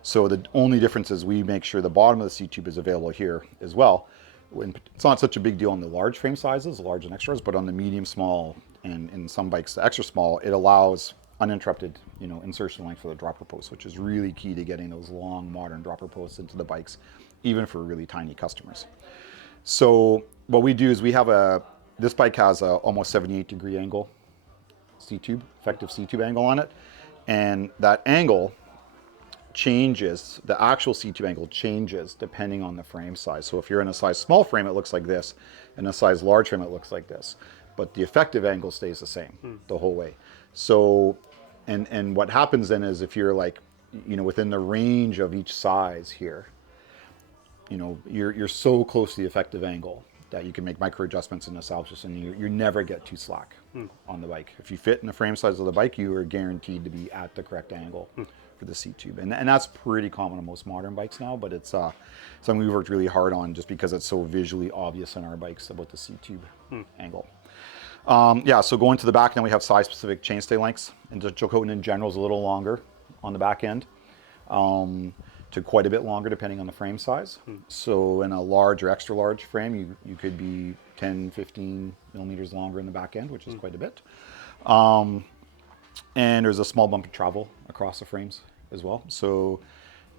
So the only difference is we make sure the bottom of the seat tube is available here as well. It's not such a big deal on the large frame sizes, large and extras, but on the medium, small, and in some bikes, the extra small, it allows uninterrupted, insertion length for the dropper post, which is really key to getting those long modern dropper posts into the bikes, even for really tiny customers. So what we do is this bike has a almost 78-degree angle seat tube, effective seat tube angle on it, and that angle changes, the actual seat tube angle changes depending on the frame size. So if you're in a size small frame, it looks like this, and a size large frame, it looks like this. But the effective angle stays the same the whole way. So, and what happens then is if you're like, within the range of each size here, you're so close to the effective angle that you can make micro adjustments in the salvage system, and you never get too slack on the bike. If you fit in the frame size of the bike, you are guaranteed to be at the correct angle for the seat tube. And that's pretty common on most modern bikes now, but it's something we worked really hard on just because it's so visually obvious on our bikes about the seat tube angle. So going to the back, then we have size-specific chainstay lengths, and the choke coating in general is a little longer on the back end, to quite a bit longer depending on the frame size. So in a large or extra large frame, you could be 10, 15 millimeters longer in the back end, which is quite a bit. And there's a small bump of travel across the frames as well. So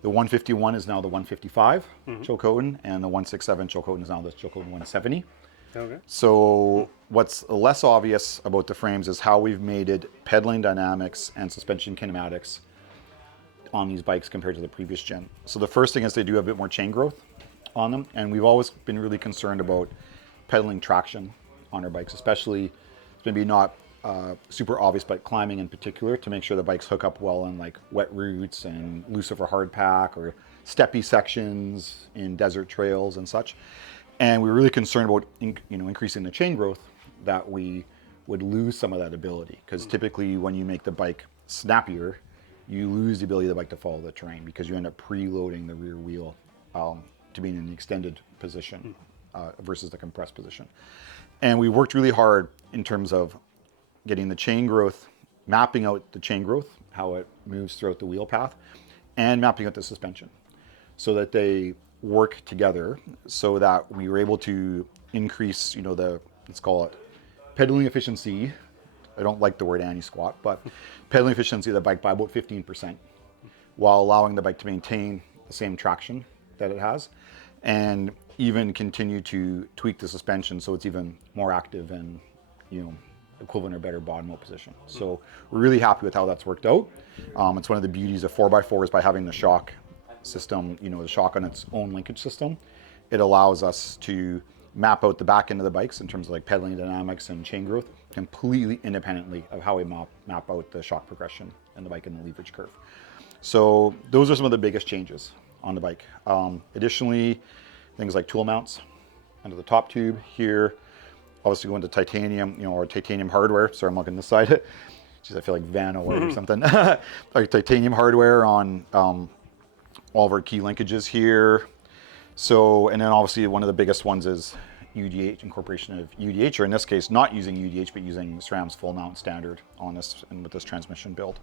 the 151 is now the 155 choke coating, and the 167 choke coating is now the choke coating 170. Okay. So what's less obvious about the frames is how we've mated pedaling dynamics and suspension kinematics on these bikes compared to the previous gen. So the first thing is they do have a bit more chain growth on them, and we've always been really concerned about pedaling traction on our bikes, especially it's maybe not super obvious, but climbing in particular, to make sure the bikes hook up well in like wet routes and loose over hard pack or steppy sections in desert trails and such. And we were really concerned about increasing the chain growth, that we would lose some of that ability, because typically when you make the bike snappier, you lose the ability of the bike to follow the terrain because you end up preloading the rear wheel to be in an extended position versus the compressed position. And we worked really hard in terms of getting the chain growth, mapping out the chain growth, how it moves throughout the wheel path, and mapping out the suspension so that they work together, so that we were able to increase, let's call it pedaling efficiency. I don't like the word anti-squat, but pedaling efficiency of the bike by about 15%, while allowing the bike to maintain the same traction that it has, and even continue to tweak the suspension so it's even more active and, equivalent or better bottom out position. So we're really happy with how that's worked out. It's one of the beauties of 4x4 is by having the shock system, the shock on its own linkage system, it allows us to map out the back end of the bikes in terms of like pedaling dynamics and chain growth completely independently of how we map out the shock progression in the bike and the leverage curve. So those are some of the biggest changes on the bike. Additionally, things like tool mounts under the top tube here, obviously going to titanium, or titanium hardware. Sorry, I'm looking this side. Jeez, I feel like Van or something. Like titanium hardware on all of our key linkages here. So, and then obviously one of the biggest ones is UDH, incorporation of UDH, or in this case, not using UDH, but using SRAM's full mount standard on this and with this transmission build.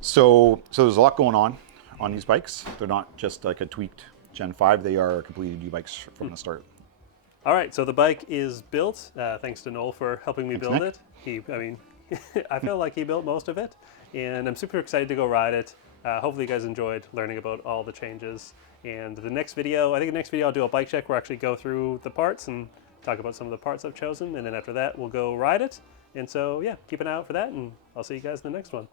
So there's a lot going on these bikes. They're not just like a tweaked Gen 5, they are completely new bikes from the start. All right, so the bike is built. Thanks to Noel for helping me build Nick. it. I feel like he built most of it, and I'm super excited to go ride it. Hopefully you guys enjoyed learning about all the changes. And the next video, I think the next video I'll do a bike check where I actually go through the parts and talk about some of the parts I've chosen, and then after that we'll go ride it. And so yeah, keep an eye out for that, and I'll see you guys in the next one.